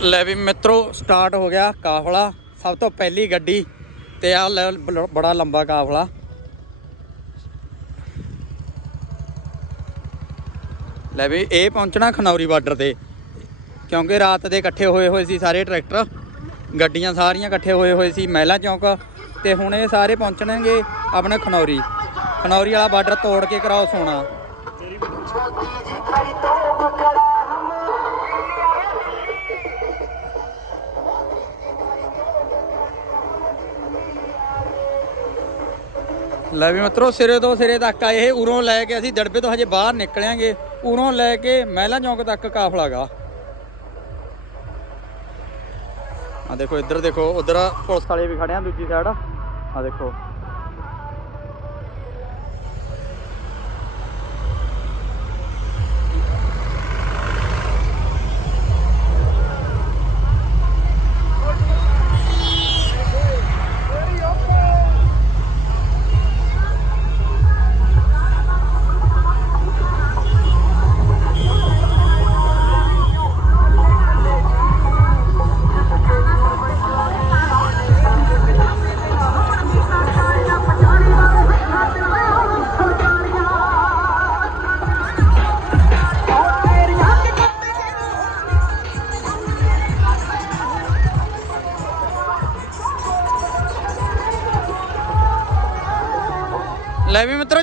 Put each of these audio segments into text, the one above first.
ਲੈ ਵੀ ਮਿੱਤਰੋ ਸਟਾਰਟ ਹੋ ਗਿਆ ਕਾਫਲਾ। ਸਭ ਤੋਂ ਪਹਿਲੀ ਗੱਡੀ ਤੇ ਆ ਬੜਾ ਲੰਬਾ ਕਾਫਲਾ। ਲੈ ਵੀ ਇਹ ਪਹੁੰਚਣਾ ਖਨੌਰੀ ਬਾਰਡਰ ਤੇ। ਕਿਉਂਕਿ ਰਾਤ ਦੇ ਇਕੱਠੇ ਹੋਏ ਹੋਏ ਸੀ ਸਾਰੇ ਟਰੈਕਟਰ। ਗੱਡੀਆਂ ਸਾਰੀਆਂ ਇਕੱਠੇ ਹੋਏ ਹੋਏ ਸੀ, ਮਹਿਲਾ ਚੌਂਕ। ਤੇ ਹੁਣ ਇਹ ਸਾਰੇ ਪਹੁੰਚਣਗੇ ਆਪਣੇ ਖਨੌਰੀ। ਖਨੌਰੀ ਵਾਲਾ ਬਾਰਡਰ ਤੋੜ ਕੇ ਕਰਾਓ ਹੋਣਾ। ਲੈ ਵੀ ਮਿੱਤਰੋ, ਸਿਰੇ ਤੋਂ ਸਿਰੇ ਤੱਕ ਆਏ ਇਹ ਉਰੋਂ ਲੈ ਕੇ ਅਸੀਂ ਦੜਬੇ ਤੋਂ ਹਜੇ ਬਾਹਰ ਨਿਕਲਾਂਗੇ ਉਰੋਂ ਲੈ ਕੇ ਮਹਿਲਾ ਚੌਂਕ ਤੱਕ ਕਾਫਲਾ ਗਾ। ਆ ਦੇਖੋ, ਇੱਧਰ ਦੇਖੋ, ਉਧਰ ਪੁਲਿਸ ਵਾਲੇ ਵੀ ਖੜੇ ਆ, ਦੂਜੀ ਸਾਈਡ ਆ ਦੇਖੋ।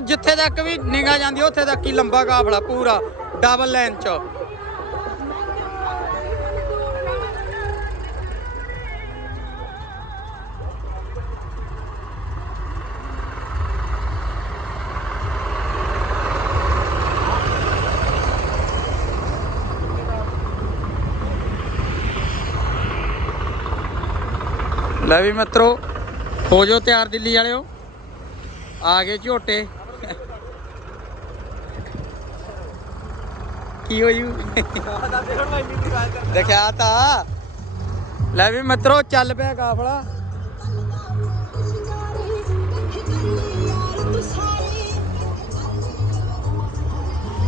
ਜਿੱਥੇ ਤੱਕ ਵੀ ਨਿਗਾਹ ਜਾਂਦੀ ਉੱਥੇ ਤੱਕ ਹੀ ਲੰਬਾ ਕਾਫਲਾ ਪੂਰਾ ਡਬਲ ਲਾਈਨ ਚ। ਲੈ ਵੀ ਮਿੱਤਰੋ, ਹੋ ਜਾਓ ਤਿਆਰ ਦਿੱਲੀ ਵਾਲਿਓ। ਆ ਗਏ ਝੋਟੇ। ਕੀ ਹੋਈ? ਦੇਖਿਆ ਤਾਂ। ਲੈ ਵੀ ਮਿੱਤਰੋ, ਚੱਲ ਪਿਆ ਕਾਫਲਾ।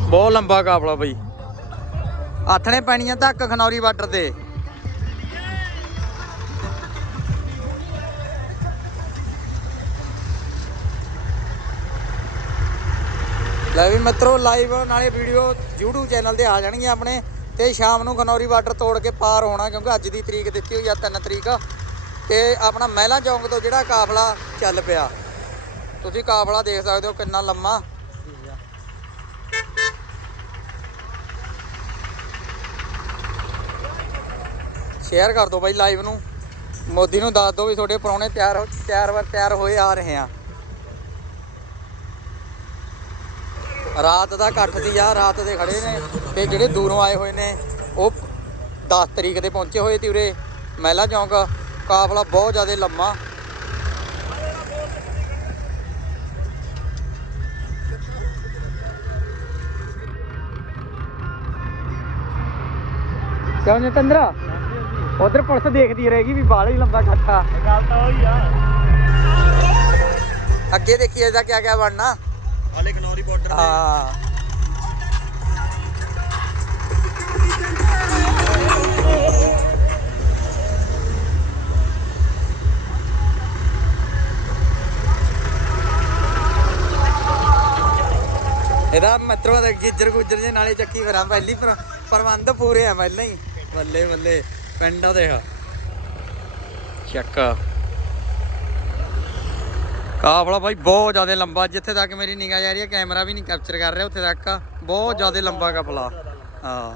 ਬਹੁਤ ਲੰਬਾ ਕਾਫਲਾ ਬਈ। ਆਥਣੇ ਪੈਣੀਆਂ ਤੱਕ ਖਨੌਰੀ ਬਾਰਡਰ ਤੇ। ਲੈ ਵੀ ਮਿੱਤਰੋ ਲਾਈਵ ਨਾਲੇ ਵੀਡੀਓ YouTube ਚੈਨਲ ਤੇ ਆ ਜਾਣਗੀਆਂ ਆਪਣੇ ਤੇ ਸ਼ਾਮ ਨੂੰ ਗਨੌਰੀ ਬਾਰਡਰ ਤੋੜ ਕੇ ਪਾਰ ਹੋਣਾ ਕਿਉਂਕਿ ਅੱਜ ਦੀ ਤਰੀਕ ਦਿੱਤੀ ਹੋਈ ਆ 3 ਤਰੀਕ। ਤੇ ਆਪਣਾ ਮਹਿਲਾ ਚੌਂਕ ਤੋਂ ਜਿਹੜਾ ਕਾਫਲਾ ਚੱਲ ਪਿਆ। ਤੁਸੀਂ ਕਾਫਲਾ ਦੇਖ ਸਕਦੇ ਹੋ ਕਿੰਨਾ ਲੰਮਾ। ਸ਼ੇਅਰ ਕਰ ਦਿਓ ਬਾਈ ਲਾਈਵ ਨੂੰ। ਮੋਦੀ ਨੂੰ ਦੱਸ ਦਿਓ ਵੀ ਤੁਹਾਡੇ ਪਰੌਣੇ ਤਿਆਰ ਹੋ- ਤਿਆਰ ਵਰ ਤਿਆਰ ਹੋਏ ਆ ਰਹੇ ਆ। ਰਾਤ ਦਾ ਇਕੱਠ ਸੀ ਆ ਰਾਤ ਦੇ ਖੜੇ ਨੇ ਤੇ ਜਿਹੜੇ ਦੂਰੋਂ ਆਏ ਹੋਏ ਨੇ ਉਹ 10 ਤਰੀਕ ਦੇ ਪਹੁੰਚੇ ਹੋਏ ਤੇ ਉਰੇ। ਮਹਿਲਾ ਚੌਂਕ ਕਾਫਲਾ ਬਹੁਤ ਜ਼ਿਆਦਾ ਲੰਮਾ। ਕਿਉਂ ਜਤਿੰਦਰਾ? ਉਧਰ ਪੁਲਿਸ ਦੇਖਦੀ ਰਹੇਗੀ ਵੀ ਬਾਲ ਹੀ ਲੰਬਾ ਇਕੱਠਾ। ਗੱਲ ਤਾਂ ਹੋਈ ਆ। ਅੱਗੇ ਦੇਖੀ ਇਹਦਾ ਕਿਆ ਕਿਆ ਬਣਨਾ। ਹਲੇ ਕਨੌਰੀ ਬਾਰਡਰ ਹਾਂ। ਇਹਦਾ ਮਤਲਬ ਹੈ ਗਿੱਜਰ ਗੁੱਜਰ ਜੇ ਨਾਲੇ ਚੱਕੀ ਫਿਰਾਂ ਪਹਿਲੀ ਪਰ ਪ੍ਰਬੰਧ ਪੂਰੇ ਆ ਪਹਿਲਾਂ ਹੀ। ਬੱਲੇ ਬੱਲੇ ਪਿੰਡਾਂ ਦੇ ਆ ਚੱਕ ਕਾਫਲਾ ਬਾਈ ਬਹੁਤ ਜ਼ਿਆਦਾ ਲੰਬਾ ਜਿੱਥੇ ਤੱਕ ਮੇਰੀ ਨਿਗਾਹ ਜਾ ਰਹੀ ਹੈ ਕੈਮਰਾ ਵੀ ਨਹੀਂ ਕੈਪਚਰ ਕਰ ਰਿਹਾ ਉੱਥੇ ਤੱਕ। ਬਹੁਤ ਜ਼ਿਆਦਾ ਲੰਬਾ ਕਾਫਲਾ ਹਾਂ।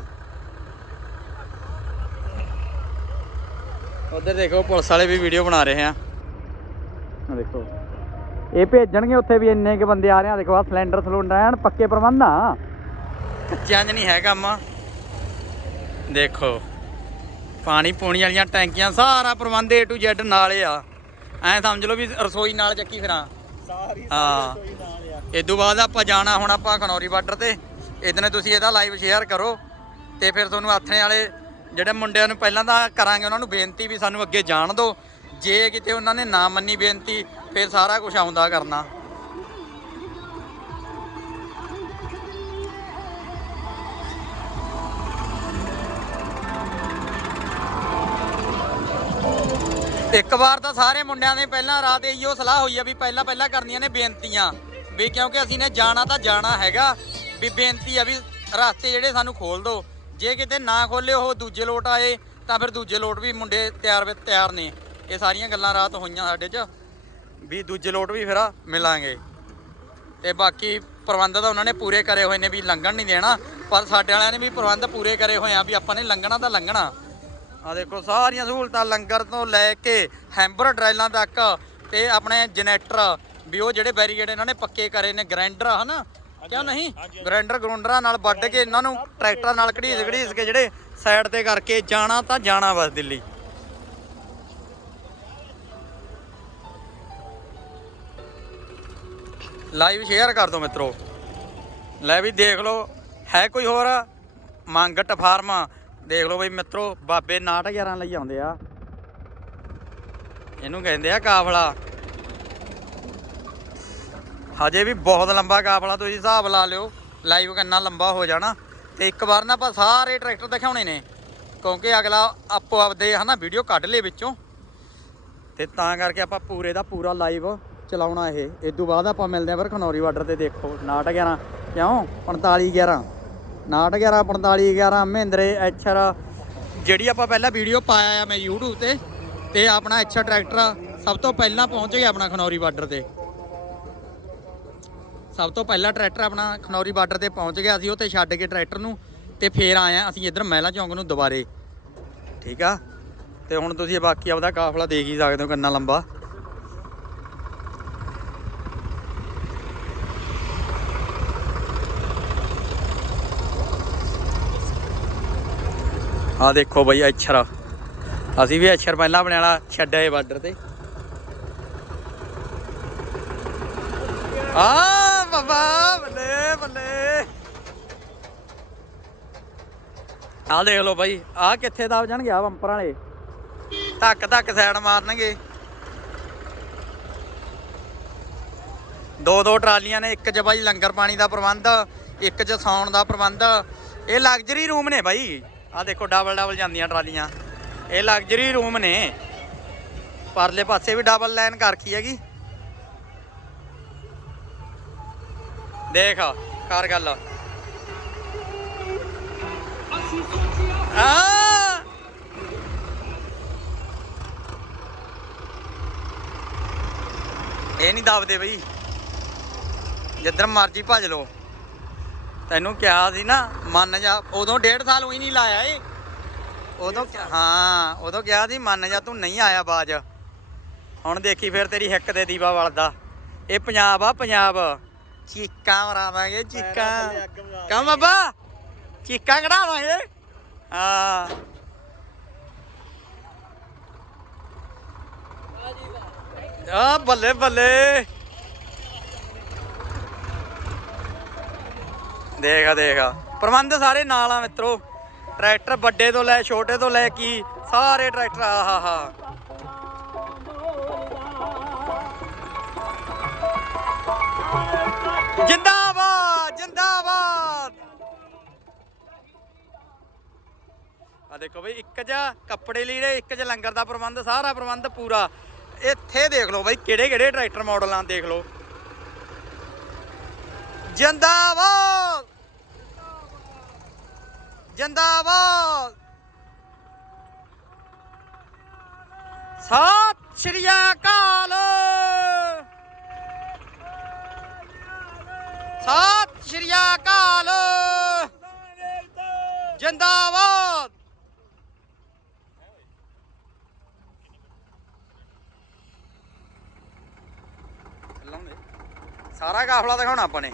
ਉਧਰ ਦੇਖੋ ਪੁਲਿਸ ਵਾਲੇ ਵੀ ਵੀਡੀਓ ਬਣਾ ਰਹੇ ਆ। ਆਹ ਦੇਖੋ। ਇਹ ਭੇਜਣਗੇ ਉੱਥੇ ਵੀ ਇੰਨੇ ਕੇ ਬੰਦੇ ਆ ਰਹੇ ਆ। ਦੇਖੋ ਆ ਸਿਲੰਡਰ ਸਿਲੰਡਰ ਐਨ ਪੱਕੇ ਪ੍ਰਬੰਧ ਆ। ਕੱਚਿਆਂ 'ਚ ਨਹੀਂ ਹੈ ਕੰਮ। ਦੇਖੋ ਪਾਣੀ ਪੂਣੀ ਵਾਲੀਆਂ ਟੈਂਕੀਆਂ ਸਾਰਾ ਪ੍ਰਬੰਧ A to Z ਨਾਲ ਆ। ਐ ਸਮਝ ਲਓ ਵੀ ਰਸੋਈ ਨਾਲ ਚੱਕੀ ਫਿਰਾਂ। ਸਾਰੀ ਹਾਂ। ਕੋਈ ਨਾਲ ਆ। ਤੋਂ ਬਾਅਦ ਆਪਾਂ ਜਾਣਾ ਹੁਣ ਆਪਾਂ ਖਨੌਰੀ ਬਾਰਡਰ ਤੇ। ਇਦਨੇ ਤੁਸੀਂ ਇਹਦਾ ਲਾਈਵ ਸ਼ੇਅਰ ਕਰੋ। ਤੇ ਫਿਰ ਤੁਹਾਨੂੰ ਆਥਣੇ ਵਾਲੇ ਜਿਹੜੇ ਮੁੰਡਿਆਂ ਨੂੰ ਪਹਿਲਾਂ ਤਾਂ ਕਰਾਂਗੇ ਉਹਨਾਂ ਨੂੰ ਬੇਨਤੀ ਵੀ ਸਾਨੂੰ ਅੱਗੇ ਜਾਣ ਦਿਓ। ਜੇ ਕਿਤੇ ਉਹਨਾਂ ਨੇ ਨਾ ਮੰਨੀ ਬੇਨਤੀ ਫਿਰ ਸਾਰਾ ਕੁਝ ਆਉਂਦਾ ਕਰਨਾ। ਇੱਕ ਵਾਰ ਤਾਂ ਸਾਰੇ ਮੁੰਡਿਆਂ ਨੇ ਪਹਿਲਾਂ ਰਾਤ ਇਹੋ ਸਲਾਹ ਹੋਈ ਆ ਵੀ ਪਹਿਲਾਂ ਪਹਿਲਾਂ ਕਰਨੀਆਂ ਨੇ ਬੇਨਤੀਆਂ, ਵੀ ਕਿਉਂਕਿ ਅਸੀਂ ਨੇ ਜਾਣਾ ਤਾਂ ਜਾਣਾ ਹੈਗਾ, ਵੀ ਬੇਨਤੀ ਆ ਵੀ ਰਸਤੇ ਜਿਹੜੇ ਸਾਨੂੰ ਖੋਲ ਦਿਓ। ਜੇ ਕਿਤੇ ਨਾ ਖੋਲੇ ਉਹ ਦੂਜੇ ਲੋਟ ਆਏ, ਤਾਂ ਫਿਰ ਦੂਜੇ ਲੋਟ ਵੀ ਮੁੰਡੇ ਤਿਆਰ ਵੇ ਤਿਆਰ ਨੇ। ਇਹ ਸਾਰੀਆਂ ਗੱਲਾਂ ਰਾਤ ਹੋਈਆਂ ਸਾਡੇ 'ਚ, ਵੀ ਦੂਜੇ ਲੋਟ ਵੀ ਫਿਰ ਮਿਲਾਂਗੇ। ਤੇ ਬਾਕੀ ਪ੍ਰਬੰਧ ਤਾਂ ਉਹਨਾਂ ਨੇ ਪੂਰੇ ਕਰੇ ਹੋਏ ਨੇ ਵੀ ਲੰਘਣ ਨਹੀਂ ਦੇਣਾ, ਪਰ ਸਾਡੇ ਵਾਲਿਆਂ ਨੇ ਵੀ ਪ੍ਰਬੰਧ ਪੂਰੇ ਕਰੇ ਹੋਏ ਆ ਵੀ ਆਪਾਂ ਨੇ ਲੰਘਣਾ ਤਾਂ ਲੰਘਣਾ। ਆ ਦੇਖੋ ਸਾਰੀਆਂ ਸਹੂਲਤਾਂ ਲੰਗਰ ਤੋਂ ਲੈ ਕੇ ਹੈਂਬਰ ਡਰਾਈਲਾਂ ਤੱਕ ਤੇ ਆਪਣੇ ਜਨਰੇਟਰ ਵੀ ਉਹ ਜਿਹੜੇ ਬੈਰੀਗੇਡ ਇਹਨਾਂ ਨੇ ਪੱਕੇ ਕਰੇ ਨੇ ਗ੍ਰਾਈਂਡਰ ਹਨਾ? ਕਿਉਂ ਨਹੀਂ? ਗ੍ਰਾਈਂਡਰ ਗਰੁੰਡਰਾਂ ਨਾਲ ਵੱਢ ਕੇ ਇਹਨਾਂ ਨੂੰ ਟਰੈਕਟਰਾਂ ਨਾਲ ਘੜੀਸ ਘੜੀਸ ਕੇ ਜਿਹੜੇ ਸਾਈਡ ਤੇ ਕਰਕੇ ਜਾਣਾ ਤਾਂ ਜਾਣਾ ਬਸ ਦਿੱਲੀ। ਲਾਈਵ ਸ਼ੇਅਰ ਕਰ ਦਿਓ ਮਿੱਤਰੋ। ਲੈ ਵੀ ਦੇਖ ਲਓ ਹੈ ਕੋਈ ਹੋਰ ਮੰਗਟ ਫਾਰਮ ਦੇਖ ਲਓ ਬਈ ਮਿੱਤਰੋ, ਬਾਬੇ 911 ਲਈ ਆਉਂਦੇ ਆ। ਇਹਨੂੰ ਕਹਿੰਦੇ ਆ ਕਾਫਲਾ। ਹਜੇ ਵੀ ਬਹੁਤ ਲੰਬਾ ਕਾਫਲਾ ਤੁਸੀਂ ਹਿਸਾਬ ਲਾ ਲਿਓ ਲਾਈਵ ਕਿੰਨਾ ਲੰਬਾ ਹੋ ਜਾਣਾ। ਤੇ ਇੱਕ ਵਾਰ ਨਾ ਆਪਾਂ ਸਾਰੇ ਟਰੈਕਟਰ ਦਿਖਾਉਣੇ ਨੇ, ਕਿਉਂਕਿ ਅਗਲਾ ਆਪੋ ਆਪਦੇ ਹਨਾ ਵੀਡੀਓ ਕੱਢ ਲਏ ਵਿੱਚੋਂ। ਤੇ ਤਾਂ ਕਰਕੇ ਆਪਾਂ ਪੂਰੇ ਦਾ ਪੂਰਾ ਲਾਈਵ ਚਲਾਉਣਾ ਇਹ। ਇਸ ਤੋਂ ਬਾਅਦ ਆਪਾਂ ਮਿਲਦੇ ਆਂ ਫਿਰ ਖਨੌਰੀ ਬਾਰਡਰ ਤੇ ਦੇਖੋ 911 ਕਿਉਂ? 4511 911 4511 ਮਹਿੰਦਰੇ, ਐਚਰ, ਜਿਹੜੀ ਆਪਾਂ ਪਹਿਲਾਂ ਵੀਡੀਓ ਪਾਇਆ ਆ ਮੈਂ YouTube ਤੇ ਤੇ ਆਪਣਾ ਐਚਰ ਟਰੈਕਟਰ ਸਭ ਤੋਂ ਪਹਿਲਾਂ ਪਹੁੰਚ ਗਿਆ ਆਪਣਾ ਖਨੌਰੀ ਬਾਰਡਰ ਤੇ। ਸਭ ਤੋਂ ਪਹਿਲਾਂ ਟਰੈਕਟਰ ਆਪਣਾ ਖਨੌਰੀ ਬਾਰਡਰ ਤੇ ਪਹੁੰਚ ਗਿਆ ਸੀ ਉੱਥੇ ਛੱਡ ਕੇ ਟਰੈਕਟਰ ਨੂੰ, ਤੇ ਫੇਰ ਆਏ ਆ ਅਸੀਂ ਇੱਧਰ ਮਹਿਲਾ ਚੌਂਕ ਨੂੰ ਦੁਬਾਰੇ। ਠੀਕ ਆ? ਤੇ ਹੁਣ ਤੁਸੀਂ ਬਾਕੀ ਆਪਦਾ ਕਾਫਲਾ ਦੇਖ ਹੀ ਸਕਦੇ ਹੋ ਕਿੰਨਾ ਲੰਬਾ। ਆ ਦੇਖੋ ਬਈ ਅਛਰ ਅਸੀਂ ਵੀ ਅਛਰ ਪਹਿਲਾਂ ਆਪਣੇ ਛੱਡਿਆ ਬਾਰਡਰ ਤੇ। ਆ ਬਾਬਾ, ਬੱਲੇ ਬੱਲੇ। ਆ ਦੇਖ ਲਓ ਬਾਈ, ਆ ਕਿੱਥੇ ਦਬ ਜਾਣਗੇ ਆ ਬੰਪਰ ਵਾਲੇ? ਧੱਕ ਧੱਕ ਸਾਈਡ ਮਾਰਨਗੇ। ਦੋ ਦੋ ਟਰਾਲੀਆਂ ਨੇ, ਇੱਕ 'ਚ ਬਾਈ ਲੰਗਰ ਪਾਣੀ ਦਾ ਪ੍ਰਬੰਧ, ਇੱਕ 'ਚ ਸੌਣ ਦਾ ਪ੍ਰਬੰਧ। ਇਹ ਲਗਜ਼ਰੀ ਰੂਮ ਨੇ ਬਾਈ। ਆ ਦੇਖੋ ਡਬਲ ਡਬਲ ਜਾਂਦੀਆਂ ਟਰਾਲੀਆਂ। ਇਹ ਲਗਜ਼ਰੀ ਰੂਮ ਨੇ। ਪਰਲੇ ਪਾਸੇ ਵੀ ਡਬਲ ਲਾਈਨ ਕਰਖੀ ਹੈਗੀ? ਦੇਖ, ਕਰ ਗੱਲ। ਆ! ਇਹ ਨਹੀਂ ਦਬਦੇ ਬਈ। ਜਿੱਧਰ ਮਰਜ਼ੀ ਭੱਜ ਲੋ ਤੈਨੂੰ ਕਿਹਾ ਸੀ ਨਾ ਮੰਨ ਜਾ ਉਦੋਂ ਡੇਢ ਸਾਲ ਉਹੀ ਨਹੀਂ ਲਾਇਆ ਏ। ਉਦੋਂ ਹਾਂ ਉਦੋਂ ਕਿਹਾ ਸੀ ਮੰਨ ਜਾ ਤੂੰ ਨਹੀਂ ਆਇਆ ਬਾਜ। ਹੁਣ ਦੇਖੀ ਫਿਰ ਤੇਰੀ ਹਿੱਕ ਦੇ ਦੀਵਾ ਵਲਦਾ। ਇਹ ਪੰਜਾਬ ਆ ਪੰਜਾਬ। ਚੀਕਾਂ ਮਰਾਵਾਂਗੇ ਚੀਕਾਂ। ਕਮ ਬਾਬਾ ਚੀਕਾਂ ਕਢਾਵਾਂਗੇ। ਹਾਂ। ਆ ਬੱਲੇ ਬੱਲੇ। ਦੇਖਾ ਦੇਖ ਪ੍ਰਬੰਧ ਸਾਰੇ ਨਾਲ ਆ ਮਿੱਤਰੋ। ਟਰੈਕਟਰ ਵੱਡੇ ਤੋਂ ਲੈ, ਛੋਟੇ ਤੋਂ ਲੈ ਕੀ ਸਾਰੇ ਟਰੈਕਟਰ, ਆਹਾ ਹਾ ਜਿੰਦਾਬਾਦ ਜਿੰਦਾਬਾਦ। ਆ ਦੇਖੋ ਬਈ, ਇੱਕ ਚ ਕੱਪੜੇ ਲੀੜੇ, ਇੱਕ ਚ ਲੰਗਰ ਦਾ ਪ੍ਰਬੰਧ, ਸਾਰਾ ਪ੍ਰਬੰਧ ਪੂਰਾ। ਇੱਥੇ ਦੇਖ ਲਓ ਬਈ ਕਿਹੜੇ ਕਿਹੜੇ ਟਰੈਕਟਰ ਮਾਡਲ ਆ, ਦੇਖ ਲਓ। ਜਿੰਦਾਬਾਦ। ਜਿੰਦਾਬਾਦ। ਸਤਿ ਸ਼੍ਰੀ ਅਕਾਲ। ਸਤਿ ਸ਼੍ਰੀ ਅਕਾਲ। ਜਿੰਦਾਬਾਦ। ਸਾਰਾ ਕਾਫਲਾ ਦਿਖਾਉਣਾ ਆਪਾਂ ਨੇ।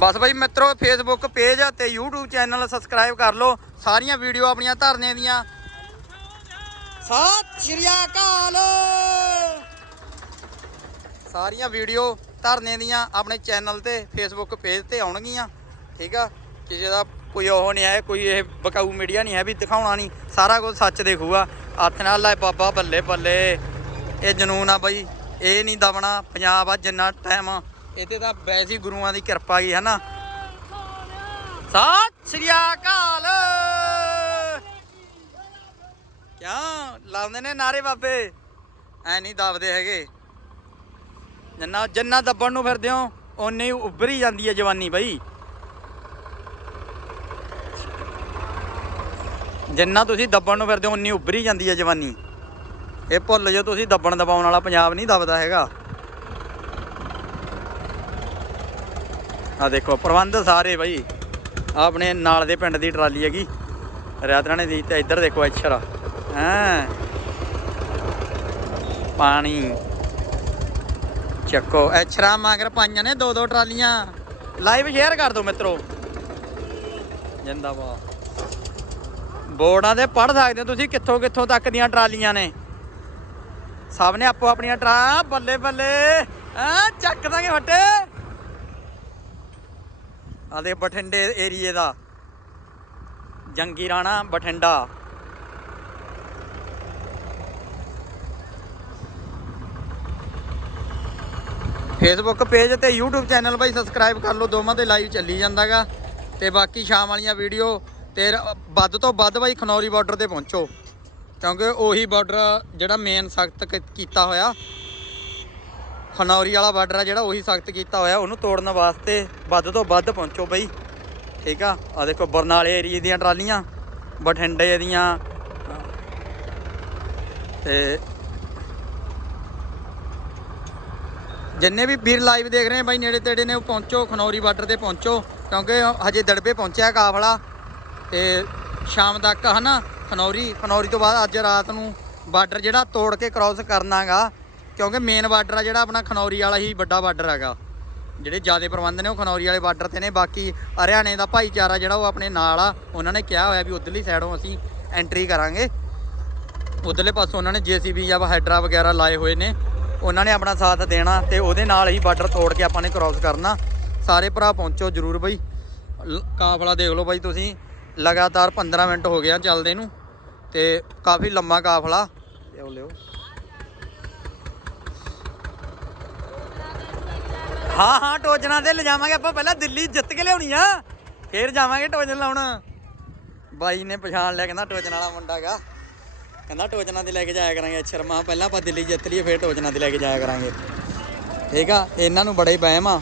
ਬਸ ਬਾਈ ਮਿੱਤਰੋ ਫੇਸਬੁੱਕ ਪੇਜ ਤੇ YouTube ਚੈਨਲ ਸਬਸਕ੍ਰਾਈਬ ਕਰ ਲਓ। ਸਾਰੀਆਂ ਵੀਡੀਓ ਆਪਣੀਆਂ ਧਰਨੇ ਦੀਆਂ। ਸਤਿ ਸ਼੍ਰੀ ਅਕਾਲ। ਸਾਰੀਆਂ ਵੀਡੀਓ ਧਰਨੇ ਦੀਆਂ ਆਪਣੇ ਚੈਨਲ ਤੇ ਫੇਸਬੁੱਕ ਪੇਜ ਤੇ ਆਉਣਗੀਆਂ। ਠੀਕ ਆ? ਕਿਸੇ ਦਾ ਕੋਈ ਉਹ ਨਹੀਂ ਹੈ, ਕੋਈ ਇਹ ਬਕਾਊ ਮੀਡੀਆ ਨਹੀਂ ਹੈ ਵੀ ਦਿਖਾਉਣਾ ਨਹੀਂ। ਸਾਰਾ ਕੁਝ ਸੱਚ ਦੇਖੂਗਾ। ਹੱਥ ਨਾਲ ਲੈ ਬਾਬਾ ਬੱਲੇ ਬੱਲੇ। ਇਹ ਜਨੂਨ ਆ ਬਾਈ। ਇਹ ਨਹੀਂ ਦਬਣਾ। ਪੰਜਾਬ ਆ ਜਿੰਨਾ ਟਾਈਮ ਇਹਦੇ ਤਾਂ ਵੈਸੀ ਗੁਰੂਆਂ ਦੀ ਕਿਰਪਾ ਹੀ ਹੈ ਨਾ। ਸਤਿ ਸ਼੍ਰੀ ਅਕਾਲ। ਕਿਉਂ? ਲਾਉਂਦੇ ਨੇ ਨਾਰੇ ਬਾਬੇ। ਐ ਨਹੀਂ ਦਬਦੇ ਹੈਗੇ। ਜਿੰਨਾ ਜਿੰਨਾ ਦੱਬਣ ਨੂੰ ਫਿਰਦੇ ਹੋ, ਓਨੇ ਹੀ ਉੱਭਰੀ ਜਾਂਦੀ ਹੈ ਜਵਾਨੀ ਬਈ। ਜਿੰਨਾ ਤੁਸੀਂ ਦੱਬਣ ਨੂੰ ਫਿਰਦੇ ਹੋ, ਓਨੀ ਉੱਭਰੀ ਜਾਂਦੀ ਹੈ ਜਵਾਨੀ। ਇਹ ਭੁੱਲ ਜਾਓ, ਤੁਸੀਂ ਦੱਬਣ ਦਬਾਉਣ ਵਾਲਾ ਪੰਜਾਬ ਨਹੀਂ ਦੱਬਦਾ ਹੈਗਾ। ਆ ਦੇਖੋ, ਪ੍ਰਬੰਧ ਸਾਰੇ ਬਈ। ਆਪਣੇ ਨਾਲ ਦੇ ਪਿੰਡ ਦੀ ਟਰਾਲੀ ਹੈਗੀ। ਰਾਤਰਾਣੇ ਦੀ ਤੇ ਇੱਧਰ ਦੇਖੋ ਐਛਰ ਹਾਂ? ਪਾਣੀ। ਚੱਕੋ ਐਛਰਾ ਮਗਰ ਪਾਈਆਂ ਨੇ ਦੋ ਦੋ ਟਰਾਲੀਆਂ। ਲਾਈਵ ਸ਼ੇਅਰ ਕਰ ਦਿਓ ਮਿੱਤਰੋ। ਜਿੰਦਾਬਾਦ। ਬੋਰਡਾਂ ਤੇ ਪੜ ਸਕਦੇ ਹੋ ਤੁਸੀਂ ਕਿੱਥੋਂ ਕਿੱਥੋਂ ਤੱਕ ਦੀਆਂ ਟਰਾਲੀਆਂ ਨੇ। ਸਭ ਨੇ ਆਪੋ ਆਪਣੀਆਂ ਟਰਾ ਬੱਲੇ ਬੱਲੇ ਹਾਂ? ਚੱਕ ਦਾਂਗੇ ਫੱਟੇ। ਆ ਬਠਿੰਡੇ ਏਰੀਏ ਦਾ। ਜੰਗੀ ਰਾਣਾ, ਬਠਿੰਡਾ। ਫੇਸਬੁੱਕ ਪੇਜ ਤੇ YouTube ਚੈਨਲ ਬਾਈ ਸਬਸਕ੍ਰਾਈਬ ਕਰ ਲਓ, ਦੋਵਾਂ ਤੇ ਲਾਈਵ ਚੱਲੀ ਜਾਂਦਾਗਾ। ਤੇ ਬਾਕੀ ਸ਼ਾਮ ਵਾਲੀਆਂ ਵੀਡੀਓ ਤੇ ਵੱਧ ਤੋਂ ਵੱਧ ਬਾਈ ਖਨੌਰੀ ਬਾਰਡਰ ਤੇ ਪਹੁੰਚੋ। ਕਿਉਂਕਿ ਉਹੀ ਬਾਰਡਰ ਜਿਹੜਾ ਮੇਨ ਸਖਤ ਕੀਤਾ ਹੋਇਆ। ਖਨੌਰੀ ਵਾਲਾ ਬਾਰਡਰ ਆ ਜਿਹੜਾ ਉਹੀ ਸਖਤ ਕੀਤਾ ਹੋਇਆ, ਉਹਨੂੰ ਤੋੜਨ ਵਾਸਤੇ ਵੱਧ ਤੋਂ ਵੱਧ ਪਹੁੰਚੋ ਬਈ। ਠੀਕ ਆ? ਆ ਦੇਖੋ ਬਰਨਾਲੇ ਏਰੀਏ ਦੀਆਂ ਟਰਾਲੀਆਂ, ਬਠਿੰਡੇ ਦੀਆਂ। ਤੇ ਜਿੰਨੇ ਵੀ ਵੀਰ ਲਾਈਵ ਦੇਖ ਰਹੇ ਆ ਬਾਈ, ਨੇੜੇ ਤੇੜੇ ਨੇ, ਉਹ ਪਹੁੰਚੋ, ਖਨੌਰੀ ਬਾਰਡਰ ਤੇ ਪਹੁੰਚੋ, ਕਿਉਂਕਿ ਹਜੇ ਦੜਬੇ ਪਹੁੰਚਿਆ ਕਾਫਲਾ। ਤੇ ਸ਼ਾਮ ਤੱਕ, ਹਨਾ, ਖਨੌਰੀ ਖਨੌਰੀ ਤੋਂ ਬਾਅਦ ਅੱਜ ਰਾਤ ਨੂੰ ਬਾਰਡਰ ਜਿਹੜਾ ਤੋੜ ਕੇ ਕ੍ਰਾਸ ਕਰਨਾਗਾ ਕਿਉਂਕਿ ਮੇਨ ਬਾਰਡਰ ਆ ਜਿਹੜਾ ਆਪਣਾ ਖਨੌਰੀ ਵਾਲਾ ਹੀ ਵੱਡਾ ਬਾਰਡਰ ਹੈਗਾ। ਜਿਹੜੇ ਜਿਆਦੇ ਪ੍ਰਬੰਧ ਨੇ ਉਹ ਖਨੌਰੀ ਵਾਲੇ ਬਾਰਡਰ ਤੇ ਨੇ, ਬਾਕੀ ਹਰਿਆਣੇ ਦਾ ਭਾਈਚਾਰਾ ਜਿਹੜਾ ਉਹ ਆਪਣੇ ਨਾਲ ਆ, ਉਹਨਾਂ ਨੇ ਕਿਹਾ ਹੋਇਆ ਵੀ ਉਧਰਲੀ ਸਾਈਡੋਂ ਅਸੀਂ ਐਂਟਰੀ ਕਰਾਂਗੇ। ਉਧਰਲੇ ਪਾਸੋਂ ਉਹਨਾਂ ਨੇ ਜੀਸੀਬੀ ਜਾਂ ਹਾਈਡਰਾ ਵਗੈਰਾ ਲਾਏ ਹੋਏ ਨੇ, ਉਹਨਾਂ ਨੇ ਆਪਣਾ ਸਾਥ ਦੇਣਾ ਤੇ ਉਹਦੇ ਨਾਲ ਹੀ ਬਾਰਡਰ ਤੋੜ ਕੇ ਆਪਾਂ ਨੇ ਕ੍ਰਾਸ ਕਰਨਾ। ਸਾਰੇ ਭਰਾ ਪਹੁੰਚੋ ਜਰੂਰ ਬਈ। ਕਾਫਲਾ ਦੇਖ ਲਓ ਬਾਈ ਤੁਸੀਂ, ਲਗਾਤਾਰ 15 ਮਿੰਟ ਹੋ ਗਿਆ ਚੱਲਦੇ ਨੂੰ, ਤੇ ਕਾਫੀ ਲੰਮਾ ਕਾਫਲਾ। ਲਿਓ ਲਿਓ ਹਾਂ ਹਾਂ ਟੋਜਣਾ ਤੇ ਲਿਜਾਵਾਂਗੇ, ਆਪਾਂ ਪਹਿਲਾਂ ਦਿੱਲੀ ਜਿੱਤ ਕੇ ਲਿਆਉਣੀ ਆ। ਫੇਰ ਜਾਵਾਂਗੇ ਟੋਜਨ ਲਾਉਣ। ਬਾਈ ਨੇ ਪਛਾਣ ਲਿਆ, ਕਹਿੰਦਾ ਟੋਜਨ ਵਾਲਾ ਮੁੰਡਾ ਗਾ। ਕਹਿੰਦਾ ਟੋਜਨਾਂ ਤੇ ਲੈ ਕੇ ਜਾਇਆ ਕਰਾਂਗੇ, ਅੱਛਾ ਪਹਿਲਾਂ ਆਪਾਂ ਦਿੱਲੀ ਜਿੱਤ ਲਈਏ, ਫੇਰ ਟੋਜਨਾ ਦੇ ਲੈ ਕੇ ਜਾਇਆ ਕਰਾਂਗੇ। ਠੀਕ ਆ, ਇਹਨਾਂ ਨੂੰ ਬੜੇ ਵਹਿਮ ਆ।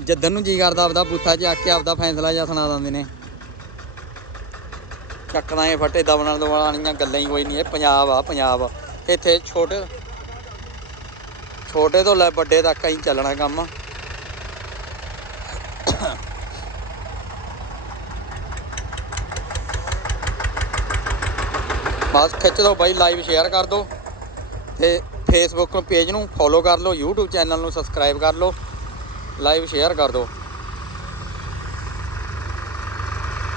ਜਿੱਦਨ ਨੂੰ ਜੀ ਕਰਦਾ ਆਪਦਾ ਬੂਥਾ 'ਚ ਆ ਕੇ ਆਪਦਾ ਫੈਸਲਾ ਜਾਂ ਸੁਣਾ ਦਿੰਦੇ ਨੇ। ਚੱਕਦਾ ਇਹ ਫੱਟੇ, ਦਬਣ ਦਵਾਣੀਆਂ ਗੱਲਾਂ ਹੀ ਕੋਈ ਨਹੀਂ, ਇਹ ਪੰਜਾਬ ਆ, ਪੰਜਾਬ ਇੱਥੇ ਛੋਟੇ ਛੋਟੇ ਤੋਂ ਲੈ ਵੱਡੇ ਤੱਕ ਹੀ ਚੱਲਣਾ ਕੰਮ। ਬਸ ਖਿੱਚ ਦੋ ਬਾਈ ਲਾਈਵ ਸ਼ੇਅਰ ਕਰ ਦਿਓ ਤੇ ਫੇਸਬੁੱਕ ਪੇਜ ਨੂੰ ਫੋਲੋ ਕਰ ਲਓ, YouTube ਚੈਨਲ ਨੂੰ ਸਬਸਕ੍ਰਾਈਬ ਕਰ ਲਓ। ਲਾਈਵ ਸ਼ੇਅਰ ਕਰ ਦਿਓ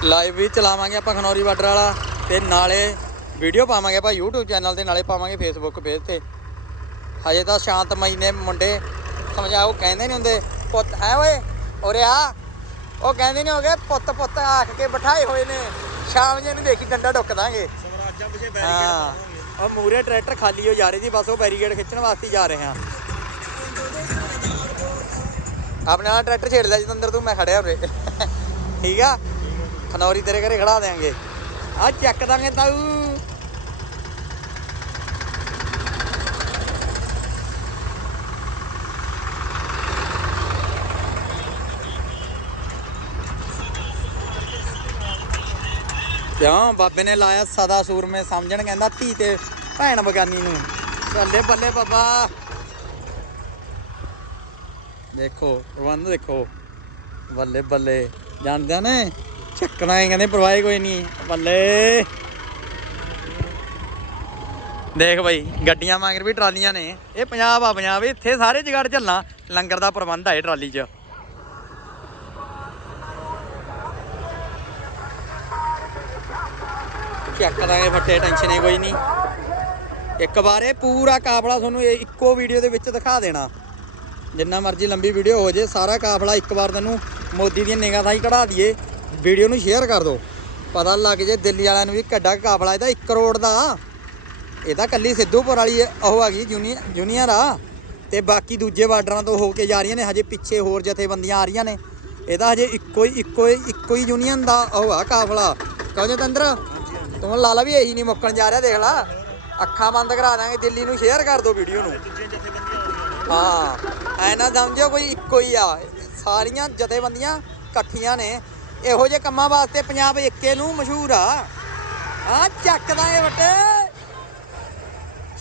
ਲਾਈਵ ਵੀ ਚਲਾਵਾਂਗੇ ਆਪਾਂ ਖਨੌਰੀ ਬਾਰਡਰ ਵਾਲਾ, ਤੇ ਨਾਲੇ ਵੀਡੀਓ ਪਾਵਾਂਗੇ ਆਪਾਂ YouTube ਚੈਨਲ ਤੇ, ਨਾਲੇ ਪਾਵਾਂਗੇ ਫੇਸਬੁੱਕ ਪੇਜ ਤੇ। ਹਜੇ ਤਾਂ ਸ਼ਾਂਤਮਈ ਨੇ ਮੁੰਡੇ ਸਮਝਾਓ ਕਹਿੰਦੇ ਨਹੀਂ ਹੁੰਦੇ ਪੁੱਤ ਹੈ ਓਏ? ਉਰੇ ਆ। ਉਹ ਕਹਿੰਦੇ ਨਹੀਂ ਹੋਗੇ ਪੁੱਤ ਪੁੱਤ ਆਖ ਕੇ ਬਿਠਾਏ ਹੋਏ ਨੇ। ਸ਼ਾਮ ਜੇ ਨੂੰ ਦੇਖੀ ਡੰਡਾ ਡੁੱਕ ਦਾਂਗੇ। ਸਵਰਾਜਾਂ ਪਿਛੇ ਹਾਂ। ਬੈਰੀਕੇਡ ਉਹ ਮੂਰੇ ਟਰੈਕਟਰ ਖਾਲੀ ਹੋ ਜਾ ਰਹੀ ਸੀ ਬਸ ਉਹ ਬੈਰੀਕੇਡ ਖਿੱਚਣ ਵਾਸਤੇ ਜਾ ਰਹੇ ਹਾਂ। ਆਪਣੇ ਨਾਲ ਟਰੈਕਟਰ ਛੇੜ ਲਿਆ ਜਤੰਦਰ ਤੂੰ ਮੈਂ ਖੜਿਆ ਉਰੇ। ਠੀਕ ਆ? ਖਨੌਰੀ ਤੇਰੇ ਘਰੇ ਖੜਾ ਦੇਾਂਗੇ ਆ ਚੱਕ ਦਾਂਗੇ ਤਾਊ ਕਿਉਂ? ਬਾਬੇ ਨੇ ਲਾਇਆ ਸਦਾ ਸੂਰਮੇ, ਸਮਝਣ ਕਹਿੰਦਾ ਧੀ ਤੇ ਭੈਣ ਬਗਾਨੀ ਨੂੰ। ਬੱਲੇ ਬੱਲੇ ਬਾਬਾ। ਦੇਖੋ, ਪ੍ਰਬੰਧ ਦੇਖੋ। ਬੱਲੇ ਬੱਲੇ। ਜਾਣਦੇ ਨੇ? ਚੱਕਣਾ ਹੀ ਕਹਿੰਦੇ, ਪਰਵਾਹ ਕੋਈ ਨਹੀਂ। ਬੱਲੇ। ਦੇਖ ਬਈ, ਗੱਡੀਆਂ ਮਗਰ ਵੀ ਟਰਾਲੀਆਂ ਨੇ। ਇਹ ਪੰਜਾਬ ਆ ਪੰਜਾਬ ਇੱਥੇ ਸਾਰੇ ਜਗਾੜ ਚੱਲਣਾ ਲੰਗਰ ਦਾ ਪ੍ਰਬੰਧ ਆ ਇਹ ਟਰਾਲੀ 'ਚ। ਚੱਕ ਦਾਂਗੇ, ਫੱਟੇ ਟੈਨਸ਼ਨ ਹੀ ਕੋਈ ਨਹੀਂ ਇੱਕ ਵਾਰ ਇਹ ਪੂਰਾ ਕਾਫਲਾ ਤੁਹਾਨੂੰ ਇਹ ਇੱਕੋ ਵੀਡੀਓ ਦੇ ਵਿੱਚ ਦਿਖਾ ਦੇਣਾ। ਜਿੰਨਾ ਮਰਜ਼ੀ ਲੰਬੀ ਵੀਡੀਓ ਹੋ ਜੇ, ਸਾਰਾ ਕਾਫਲਾ ਇੱਕ ਵਾਰ ਤੈਨੂੰ ਮੋਦੀ ਦੀਆਂ ਨਿਗਾਹ ਥਾਈ ਕਢਾ ਦਈਏ। ਵੀਡੀਓ ਨੂੰ ਸ਼ੇਅਰ ਕਰ ਦਿਓ ਪਤਾ ਲੱਗ ਜੇ ਦਿੱਲੀ ਵਾਲਿਆਂ ਨੂੰ ਵੀ ਕੱਡਾ ਕਾਫਲਾ ਇਹਦਾ 1 ਕਰੋੜ ਦਾ। ਇਹ ਤਾਂ ਕੱਲੀ ਸਿੱਧੂਪੁਰ ਵਾਲੀ ਉਹ ਆ ਗਈ ਜੂਨੀਅਰ ਜੂਨੀਅਰ ਆ। ਤੇ ਬਾਕੀ ਦੂਜੇ ਬਾਰਡਰਾਂ ਤੋਂ ਹੋ ਕੇ ਜਾ ਰਹੀਆਂ ਨੇ, ਹਜੇ ਪਿੱਛੇ ਹੋਰ ਜਥੇਬੰਦੀਆਂ ਆ ਰਹੀਆਂ ਨੇ। ਇਹਦਾ ਹਜੇ ਇੱਕੋ ਹੀ ਇੱਕੋ ਹੀ ਇੱਕੋ ਹੀ ਯੂਨੀਅਨ ਦਾ ਉਹ ਆ ਕਾਫਲਾ। ਕਹੋ ਜਤੰਦਰ। ਤੂੰ ਲਾਲਾ ਵੀ ਇਹੀ ਨਹੀਂ ਮੁੱਕਣ ਜਾ ਰਿਹਾ, ਦੇਖ ਲਾ। ਅੱਖਾਂ ਬੰਦ ਕਰਾ ਦਾਂਗੇ, ਦਿੱਲੀ ਨੂੰ ਸ਼ੇਅਰ ਕਰ ਦਿਓ ਵੀਡੀਓ ਨੂੰ। ਹਾਂ, ਐ ਨਾ ਸਮਝਿਓ ਕੋਈ ਇੱਕੋ ਹੀ ਆ। ਸਾਰੀਆਂ ਜਥੇਬੰਦੀਆਂ ਇਕੱਠੀਆਂ ਨੇ। ਇਹੋ ਜਿਹੇ ਕੰਮਾਂ ਵਾਸਤੇ ਪੰਜਾਬ ਇੱਕੇ ਨੂੰ ਮਸ਼ਹੂਰ ਆ। ਆ ਚੱਕ ਦਾਂਗੇ ਬੱਟੇ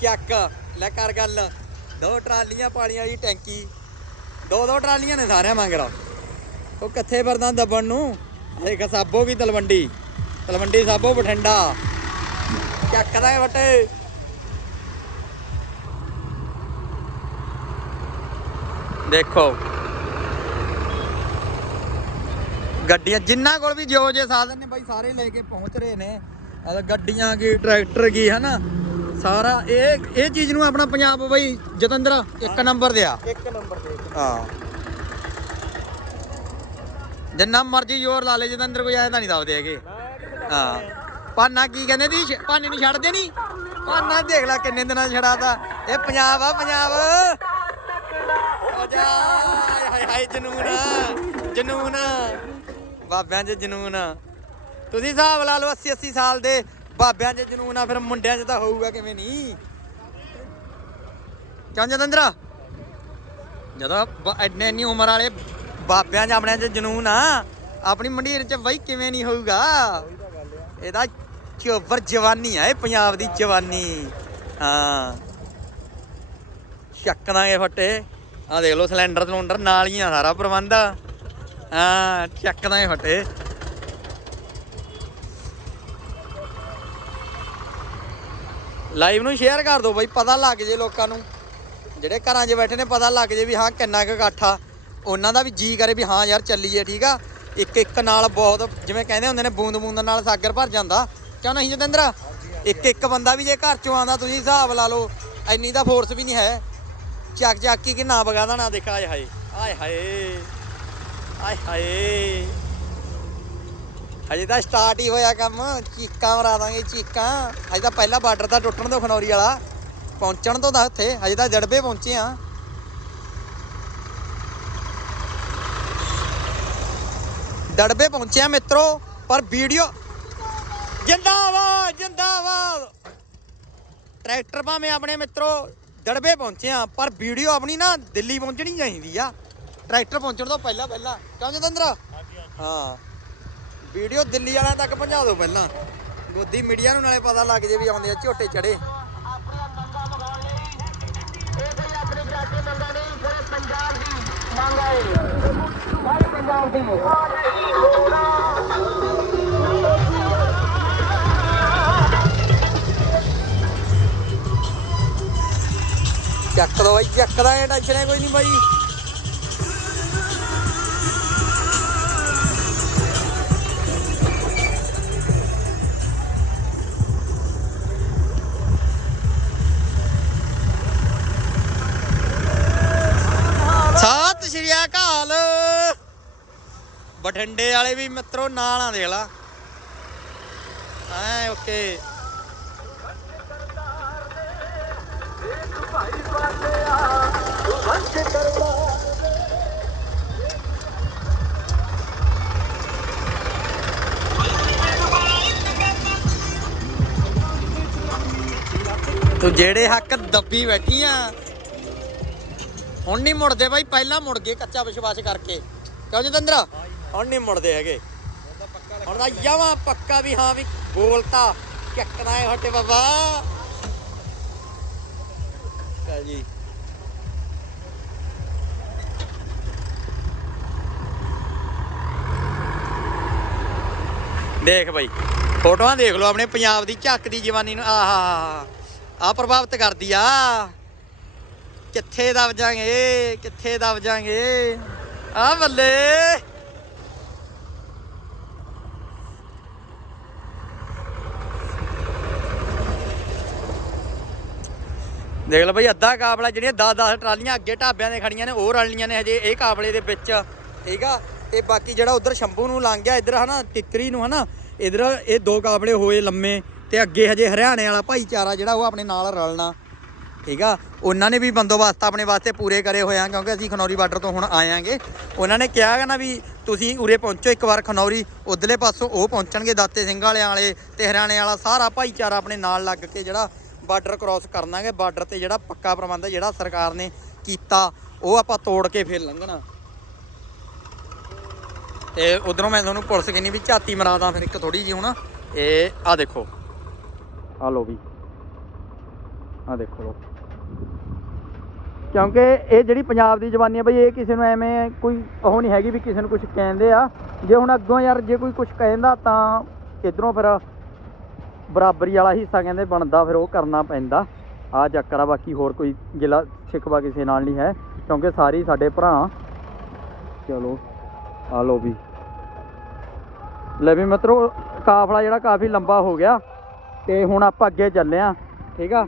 ਚੱਕ। ਲੈ ਕਰ ਗੱਲ। ਦੋ ਟਰਾਲੀਆਂ ਪਾਣੀ ਵਾਲੀ ਟੈਂਕੀ। ਦੋ ਦੋ ਟਰਾਲੀਆਂ ਨੇ ਸਾਰਿਆਂ ਮੰਗੜਾ ਉਹ ਕਿੱਥੇ ਵਰਦਾਂ ਦੱਬਣ ਨੂੰ? ਦੇਖ, ਸਾਬੋ ਕੀ ਤਲਵੰਡੀ। ਤਲਵੰਡੀ ਸਾਬੋ ਬਠਿੰਡਾ। ਚੱਕ ਦਾਂਗੇ ਬੱਟੇ ਦੇਖੋ। ਗੱਡੀਆਂ ਜਿੰਨਾ ਕੋਲ ਵੀ ਜੋ ਜੇ ਸਾਧਨ ਨੇ ਬਾਈ ਸਾਰੇ ਲੈ ਕੇ ਪਹੁੰਚ ਰਹੇ ਨੇ। ਗੱਡੀਆਂ ਕੀ ਟਰੈਕਟਰ ਕੀ ਹਨਾ? ਸਾਰਾ ਇਹ ਇਹ ਚੀਜ਼ ਨੂੰ ਆਪਣਾ ਪੰਜਾਬ ਬਾਈ ਜਤਿੰਦਰ ਇੱਕ ਨੰਬਰ ਦੇ ਆ। ਇੱਕ ਨੰਬਰ ਤੇ ਹਾਂ। ਜਿੰਨਾ ਮਰਜ਼ੀ ਜ਼ੋਰ ਲਾ ਲੈ ਜਤਿੰਦਰ ਕੋਈ ਐਂ ਤਾਂ ਨਹੀਂ ਦੱਸਦੇ ਹੈਗੇ। ਹਾਂ। ਪਾਨਾ ਕੀ ਕਹਿੰਦੇ ਦੀ? ਪਾਨੇ ਨੂੰ ਛੱਡਦੇ ਨਹੀਂ ਪਾਨਾ ਦੇਖ ਲੈ ਕਿੰਨੇ ਦਿਨਾਂ ਛੜਾਤਾ। ਇਹ ਪੰਜਾਬ ਆ ਪੰਜਾਬ। ਆਜਾ ਹਾਏ ਹਾਏ ਜਨੂਨ ਆ, ਜਨੂਨ। ਬਾਬਿਆਂ 'ਚ ਜਨੂਨ। ਤੁਸੀਂ ਹਿਸਾਬ ਲਾ ਲਓ 80 80 ਸਾਲ ਦੇ ਬਾਬਿਆਂ 'ਚ ਜਨੂਨ ਆ ਫਿਰ ਮੁੰਡਿਆਂ 'ਚ ਤਾਂ ਹੋਊਗਾ ਕਿਵੇਂ ਨਹੀਂ ਕਿਉਂ ਜਤਿੰਦਰ ਜਦੋਂ ਐਨੇ ਇੰਨੀ ਉਮਰ ਵਾਲੇ ਬਾਬਿਆਂ 'ਚ ਆਪਣਿਆਂ 'ਚ ਜਨੂਨ ਆ ਆਪਣੀ ਮੰਡੀਰ 'ਚ ਬਈ ਕਿਵੇਂ ਨਹੀਂ ਹੋਊਗਾ? ਇਹਦਾ ਚੋਬਰ ਜਵਾਨੀ ਆ, ਇਹ ਪੰਜਾਬ ਦੀ ਜਵਾਨੀ। ਹਾਂ। ਚੱਕ ਦਾਂਗੇ ਫੱਟੇ। ਆ ਦੇਖ ਲਓ ਸਿਲੰਡਰ ਸਿਲੰਡਰ, ਨਾਲ ਹੀ ਆ ਸਾਰਾ ਪ੍ਰਬੰਧ ਹਾਂ, ਚੱਕ ਦਾਂਗੇ ਫੱਟੇ। ਲਾਈਵ ਨੂੰ ਸ਼ੇਅਰ ਕਰ ਦਿਓ ਬਾਈ, ਪਤਾ ਲੱਗ ਜੇ ਲੋਕਾਂ ਨੂੰ। ਜਿਹੜੇ ਘਰਾਂ 'ਚ ਬੈਠੇ ਨੇ, ਪਤਾ ਲੱਗ ਜੇ ਵੀ ਹਾਂ ਕਿੰਨਾ ਕੁ ਇਕੱਠਾ ਉਹਨਾਂ ਦਾ ਵੀ ਜੀ ਕਰੇ ਵੀ ਹਾਂ ਯਾਰ, ਚੱਲੀਏ, ਠੀਕ ਆ? ਇੱਕ ਇੱਕ ਨਾਲ ਬਹੁਤ, ਜਿਵੇਂ ਕਹਿੰਦੇ ਹੁੰਦੇ ਨੇ, ਬੂੰਦ ਬੂੰਦ ਨਾਲ ਸਾਗਰ ਭਰ ਜਾਂਦਾ। ਕਿਉਂ ਨਹੀਂ ਜਤਿੰਦਰ? ਇੱਕ ਇੱਕ ਬੰਦਾ ਵੀ ਜੇ ਘਰ ਚੋਂ ਆਉਂਦਾ, ਤੁਸੀਂ ਹਿਸਾਬ ਲਾ ਲਓ, ਇੰਨੀ ਦਾ ਫੋਰਸ ਵੀ ਨਹੀਂ ਹੈ। ਚੱਕ ਚੱਕ ਕੇ ਕਿੰਨਾ ਵਗਾ ਦੇਣਾ, ਦੇਖ, ਆਏ ਹਾਏ ਆਏ ਹਾਏ ਆਏ ਹਾਏ। ਹਜੇ ਤਾਂ ਸਟਾਰਟ ਹੀ ਹੋਇਆ ਕੰਮ, ਚੀਕਾਂ ਮਰਾ ਦਾਂਗੇ, ਚੀਕਾਂ। ਹਜੇ ਤਾਂ ਪਹਿਲਾ ਬਾਰਡਰ ਦਾ ਟੁੱਟਣ ਤੋਂ ਖਨੌਰੀ ਵਾਲਾ। ਪਹੁੰਚਣ ਤੋਂ ਦਾ ਉੱਥੇ, ਹਜੇ ਤਾਂ ਜੜਬੇ ਪਹੁੰਚੇ ਆ। ਦੜਬੇ ਪਹੁੰਚੇ ਆ ਮਿੱਤਰੋ ਪਰ ਵੀਡੀਓ ਜਿੰਦਾਬਾਦ ਜਿੰਦਾਬਾਦ। ਟਰੈਕਟਰ ਭਾਵੇਂ ਆਪਣੇ ਮਿੱਤਰੋ ਦੜਬੇ ਪਹੁੰਚੇ ਆ ਪਰ ਵੀਡੀਓ ਆਪਣੀ ਨਾ ਦਿੱਲੀ ਪਹੁੰਚਣੀ ਚਾਹੀਦੀ ਆ। ਟਰੈਕਟਰ ਪਹੁੰਚਣ ਤੋਂ ਪਹਿਲਾਂ ਪਹਿਲਾਂ। ਕਿਉਂ ਜਤਿੰਦਰ? ਹਾਂ। ਵੀਡੀਓ ਦਿੱਲੀ ਵਾਲਿਆਂ ਤੱਕ ਪਹੁੰਚਾ ਦਿਓ ਪਹਿਲਾਂ। ਗੋਦੀ ਮੀਡੀਆ ਨੂੰ ਨਾਲੇ ਪਤਾ ਲੱਗ ਜੇ ਵੀ ਆਉਂਦੇ ਆ ਝੋਟੇ ਚੜੇ। ਚੱਕ ਦੋ ਬਾਈ ਚੱਕ ਦਾ ਇਹ ਟੈਨਸ਼ਨ ਹੈ ਕੋਈ ਨਹੀਂ ਬਾਈ। ਬਠਿੰਡੇ ਵਾਲੇ ਵੀ ਮਿੱਤਰੋ ਨਾਲ ਆ ਦੇਖ ਲਾ। ਐ ਓਕੇ ਤੂੰ ਜਿਹੜੇ ਹੱਕ ਦੱਬੀ ਬੈਠੀ ਆ, ਹੁਣ ਨਹੀਂ ਮੁੜਦੇ ਬਾਈ, ਪਹਿਲਾਂ ਮੁੜ ਗਏ ਕੱਚਾ ਵਿਸ਼ਵਾਸ ਕਰਕੇ। ਕਿਉਂ ਜਤਿੰਦਰ? ਹੁਣ ਨਹੀਂ ਮੁੜਦੇ ਹੈਗੇ। ਹੁਣ ਤਾਂ ਜਮਾ ਪੱਕਾ ਵੀ ਹਾਂ ਵੀ ਬੋਲਤਾ ਚੱਕਣਾ ਹੈ ਹਟੇ ਬਾਬਾ। ਕਾ ਜੀ। ਦੇਖ ਬਾਈ, ਫੋਟੋਆਂ ਦੇਖ ਲਓ ਆਪਣੇ ਪੰਜਾਬ ਦੀ ਝੱਕ ਦੀ ਜਵਾਨੀ ਨੂੰ। ਆਹਾ ਆ ਪ੍ਰਭਾਵਿਤ ਕਰਦੀ ਆ। ਕਿੱਥੇ ਦਬ ਜਾਾਂਗੇ, ਕਿੱਥੇ ਦਬ ਜਾਾਂਗੇ। ਆ ਬੱਲੇ। ਦੇਖ ਲਓ ਬਈ, ਅੱਧਾ ਕਾਬਲਾ ਜਿਹੜੀਆਂ 10 10 ਟਰਾਲੀਆਂ ਅੱਗੇ ਢਾਬਿਆਂ ਦੇ ਖੜੀਆਂ ਨੇ, ਉਹ ਰਲਣੀਆਂ ਨੇ ਹਜੇ, ਇਹ ਕਾਬਲੇ ਦੇ ਵਿੱਚ। ਠੀਕ ਆ? ਤੇ ਬਾਕੀ ਜਿਹੜਾ ਉਧਰ ਸ਼ੰਭੂ ਨੂੰ ਲੰਘ ਗਿਆ, ਇਧਰ ਹਨਾ ਟਿੱਕਰੀ ਨੂੰ ਹਨਾ, ਇੱਧਰ ਇਹ ਦੋ ਕਾਬਲੇ ਹੋਏ ਲੰਮੇ ਤੇ ਅੱਗੇ ਹਜੇ ਹਰਿਆਣੇ ਵਾਲਾ ਭਾਈਚਾਰਾ ਜਿਹੜਾ, ਉਹ ਆਪਣੇ ਨਾਲ ਰਲਣਾ। ਠੀਕ ਆ? ਉਹਨਾਂ ਨੇ ਵੀ ਬੰਦੋਬਸਤ ਆਪਣੇ ਵਾਸਤੇ ਪੂਰੇ ਕਰੇ ਹੋਏ ਆ, ਕਿਉਂਕਿ ਅਸੀਂ ਖਨੌਰੀ ਬਾਰਡਰ ਤੋਂ ਹੁਣ ਆਇਆਂਗੇ। ਉਹਨਾਂ ਨੇ ਕਿਹਾ ਗਾ ਨਾ ਵੀ ਤੁਸੀਂ ਉਰੇ ਪਹੁੰਚੋ ਇੱਕ ਵਾਰ ਖਨੌਰੀ, ਉਧਰਲੇ ਪਾਸੋਂ ਉਹ ਪਹੁੰਚਣਗੇ ਦਾਤੇ ਸਿੰਘ ਵਾਲਿਆਂ ਵਾਲੇ ਤੇ ਹਰਿਆਣੇ ਵਾਲਾ ਸਾਰਾ ਭਾਈਚਾਰਾ ਆਪਣੇ ਨਾਲ ਲੱਗ ਕੇ ਜਿਹੜਾ ਬਾਰਡਰ ਕ੍ਰਾਸ ਕਰਨਾਗੇ ਬਾਰਡਰ ਤੇ ਜਿਹੜਾ ਪੱਕਾ ਪ੍ਰਬੰਧ ਜਿਹੜਾ ਸਰਕਾਰ ਨੇ ਕੀਤਾ, ਉਹ ਆਪਾਂ ਤੋੜ ਕੇ ਫਿਰ ਲੰਘਣਾ। ਤੇ ਉਧਰੋਂ ਮੈਂ ਤੁਹਾਨੂੰ ਪੁਲਿਸ ਕਹਿੰਦੀ ਵੀ ਝਾਤੀ ਮਰਾਦਾ ਫਿਰ ਇੱਕ ਥੋੜੀ ਜਿਹੀ ਹੁਣ। ਇਹ ਆ ਦੇਖੋ। ਆ ਲੋ ਵੀ। ਆ ਦੇਖੋ ਲੋ ਕਿਉਂਕਿ ਇਹ ਜਿਹੜੀ ਪੰਜਾਬ ਦੀ ਜਵਾਨੀ ਹੈ ਬਈ, ਇਹ ਕਿਸੇ ਨੂੰ ਐਵੇਂ ਕੋਈ ਉਹ ਨਹੀਂ ਹੈਗੀ ਵੀ ਕਿਸੇ ਨੂੰ ਕੁਝ ਕਹਿੰਦੇ ਆ। ਜੇ ਹੁਣ ਅੱਗੋਂ ਯਾਰ ਜੇ ਕੋਈ ਕੁਝ ਕਹਿੰਦਾ ਤਾਂ ਇਧਰੋਂ ਫਿਰ ਬਰਾਬਰੀ ਵਾਲਾ ਹਿੱਸਾ ਕਹਿੰਦੇ ਬਣਦਾ, ਫਿਰ ਉਹ ਕਰਨਾ ਪੈਂਦਾ। ਆ ਚੱਕਰ ਆ ਬਾਕੀ ਹੋਰ ਕੋਈ ਗਿਲਾ ਸਿੱਖਵਾ ਕਿਸੇ ਨਾਲ ਨਹੀਂ ਹੈ, ਕਿਉਂਕਿ ਸਾਰੇ ਸਾਡੇ ਭਰਾ ਚਲੋ, ਆ ਲੋ ਵੀ। ਲੈ ਵੀ ਮਿੱਤਰੋ, ਕਾਫਲਾ ਜਿਹੜਾ ਕਾਫੀ ਲੰਬਾ ਹੋ ਗਿਆ, ਤੇ ਹੁਣ ਆਪਾਂ ਅੱਗੇ ਚੱਲੇ ਆ, ਠੀਕ ਆ?